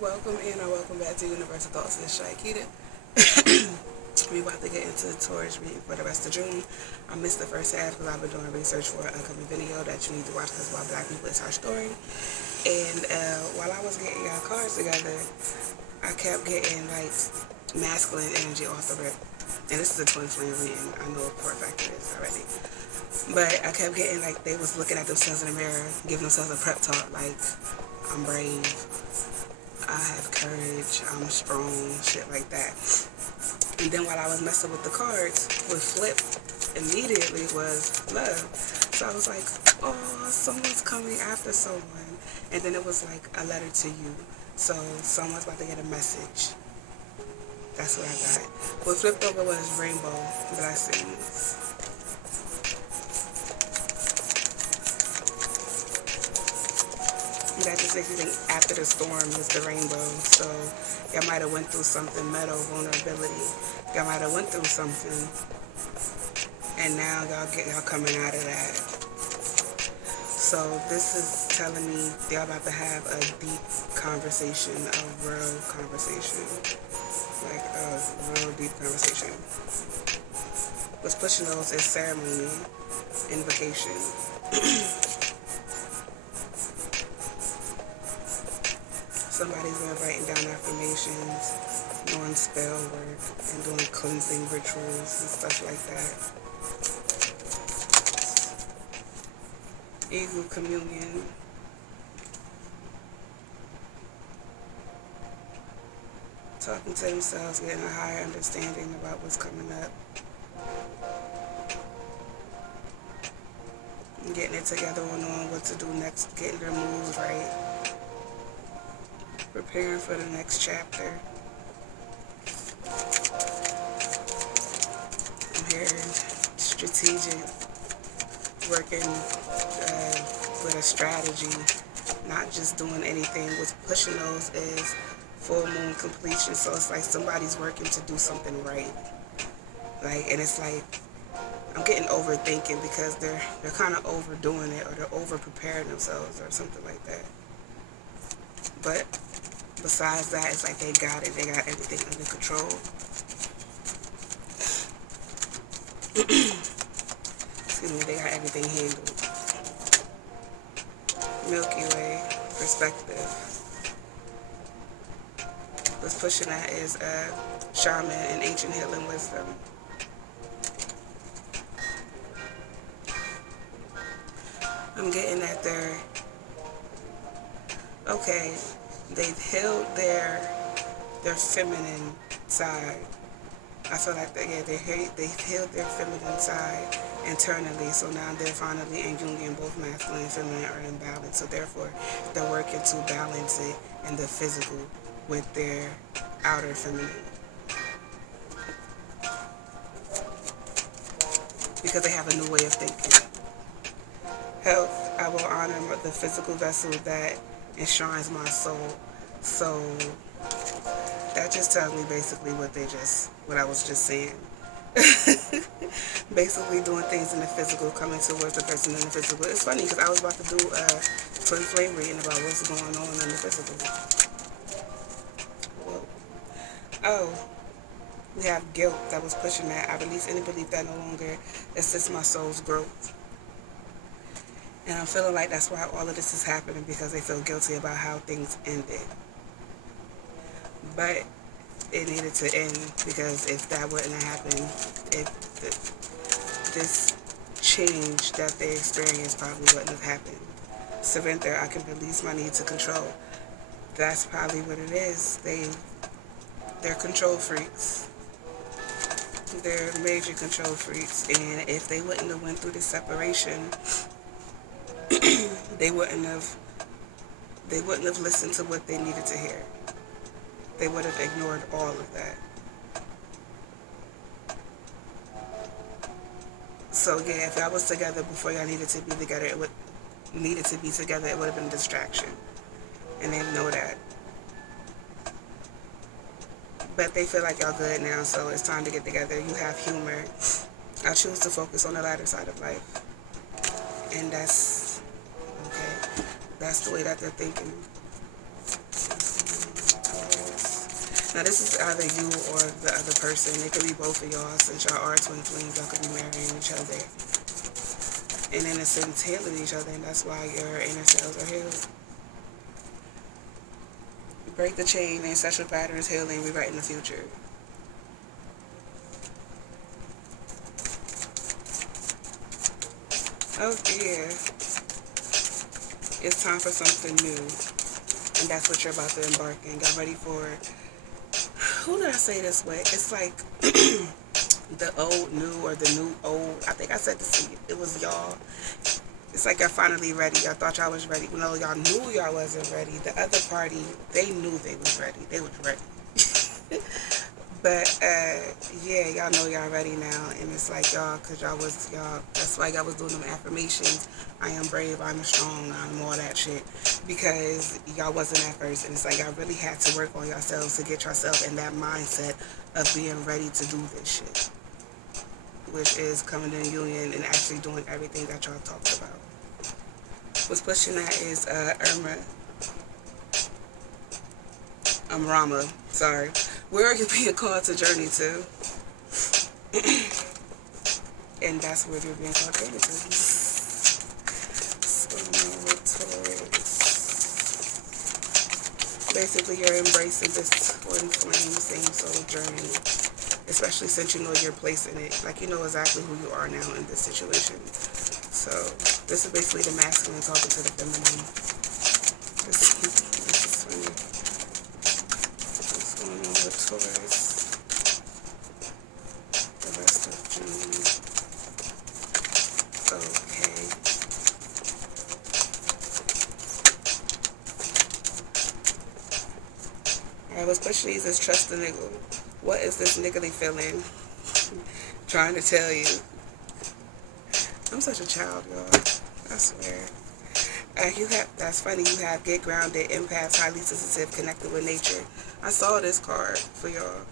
Welcome in or welcome back to Universal Thoughts. This is Shaikita. We about to get into the Taurus reading for the rest of June. I missed the first half because I've been doing research for an upcoming video that you need to watch because about Black people, it's our story. And while I was getting y'all cards together, I kept getting like masculine energy off the rip. And this is a twin flame reading. I know for a fact it is already. But I kept getting like they was looking at themselves in the mirror, giving themselves a prep talk like, I'm brave, I have courage, I'm strong, shit like that. And then while I was messing with the cards, what flipped immediately was love. So I was like, oh, someone's coming after someone. And then it was like a letter to you. So someone's about to get a message. That's what I got. What flipped over was rainbow blessings. That just makes me think after the storm is the rainbow. So y'all might have went through something, mental vulnerability. Y'all might have went through something, and now y'all coming out of that. So this is telling me y'all about to have a deep conversation, a real conversation, like a real deep conversation. What's pushing those is ceremony, invocation. Somebody's been writing down affirmations, doing spell work, and doing cleansing rituals and stuff like that. Eagle communion. Talking to themselves, getting a higher understanding about what's coming up. Getting it together on knowing what to do next, getting their moves right. Preparing for the next chapter. I'm hearing strategic, working with a strategy, not just doing anything. What's pushing those is full moon completion. So it's like somebody's working to do something right. Like, and it's like I'm getting overthinking because they're kind of overdoing it, or they're over preparing themselves or something like that. But besides that, it's like they got it. They got everything under control. Excuse me, they got everything handled. Milky Way perspective. What's pushing that is shaman and ancient healing wisdom. I'm getting that they've healed their feminine side. I feel like they've healed their feminine side internally, so now they're finally in union. Both masculine and feminine are in balance, so therefore they're working to balance it in the physical with their outer feminine, because they have a new way of thinking. Health, I will honor the physical vessel that enshrines my soul. So that just tells me basically what I was just saying. Basically doing things in the physical, coming towards the person in the physical. It's funny because I was about to do a twin flame reading about what's going on in the physical. Whoa. Oh, we have guilt that was pushing that. I release any belief that no longer assists my soul's growth. And I'm feeling like that's why all of this is happening, because they feel guilty about how things ended. But it needed to end, because if that wouldn't have happened, this change that they experienced probably wouldn't have happened. Surrender, I can release my need to control. That's probably what it is. They're control freaks. They're major control freaks, and if they wouldn't have went through this separation, they wouldn't have listened to what they needed to hear. They would have ignored all of that. So yeah, if y'all was together before y'all needed to be together, it would have been a distraction. And they know that. But they feel like y'all good now, so it's time to get together. You have humor. I choose to focus on the lighter side of life. And that's okay. That's the way that they're thinking. Now, this is either you or the other person. It could be both of y'all. Since y'all are twin flames, y'all could be marrying each other. And in a sense, healing each other. And that's why your inner selves are healed. Break the chain, ancestral patterns, healing, rewriting the future. Oh, yeah. It's time for something new. And that's what you're about to embark in. Got ready for... Who did I say this with? It's like the old new or the new old. I think I said this to you. It was y'all. It's like y'all finally ready. Y'all thought y'all was ready. No, y'all knew y'all wasn't ready. The other party, they knew they was ready. They was ready. But, yeah, y'all know y'all ready now. And it's like y'all, because y'all was, y'all, that's why y'all was doing them affirmations. I am brave, I'm strong, I'm all that shit. Because y'all wasn't at first. And it's like y'all really had to work on yourselves to get yourself in that mindset of being ready to do this shit. Which is coming in union and actually doing everything that y'all talked about. What's pushing that is Rama, sorry. Where are you being called to journey to? And that's where you're being called to journey to. So, Taurus. Basically, you're embracing this twin flame, same soul journey. Especially since you know your place in it. Like, you know exactly who you are now in this situation. So, this is basically the masculine talking to the feminine. This is funny. What's going on with Taurus? The rest of June. Okay. Alright, what's pushing these is trust the nigga. What is this niggly feeling? Trying to tell you. I'm such a child, y'all. I swear. That's funny. You have get grounded, empaths, highly sensitive, connected with nature. I saw this card for y'all.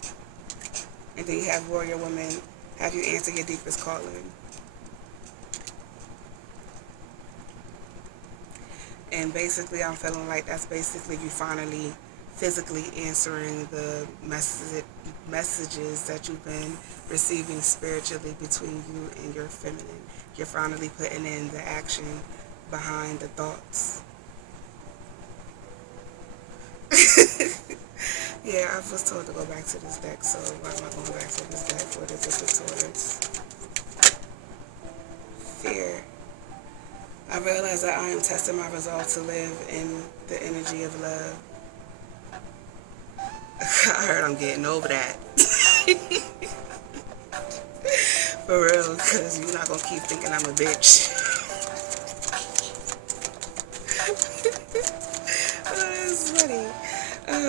And then you have warrior woman. Have you answer your deepest calling. And basically, I'm feeling like that's basically you finally physically answering the messages that you've been receiving spiritually between you and your feminine. You're finally putting in the action behind the thoughts. Yeah, I was told to go back to this deck, so why am I going back to this deck? What is it with Taurus? Fear. I realize that I am testing my resolve to live in the energy of love. I heard I'm getting over that. For real, because you're not going to keep thinking I'm a bitch. That's funny.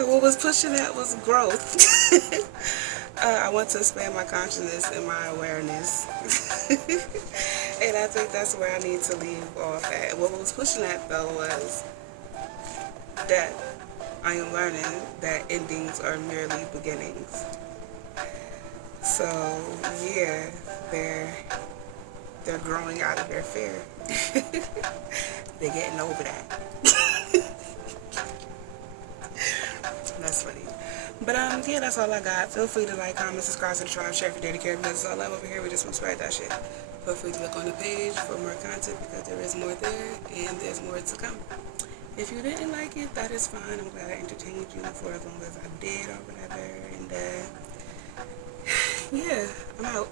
What was pushing that was growth. I want to expand my consciousness and my awareness. And I think that's where I need to leave off at. What was pushing that, though, was that I am learning that endings are merely beginnings. So, yeah, they're growing out of their fear. They're getting over that. That's funny. But, yeah, that's all I got. Feel free to like, comment, subscribe to the tribe, share if you dare to care, because it's all love over here. We just want to spread that shit. Feel free to look on the page for more content, because there is more there, and there's more to come. If you didn't like it, that is fine. I'm glad I entertained you for as long as I did or whatever. And, yeah, I'm out.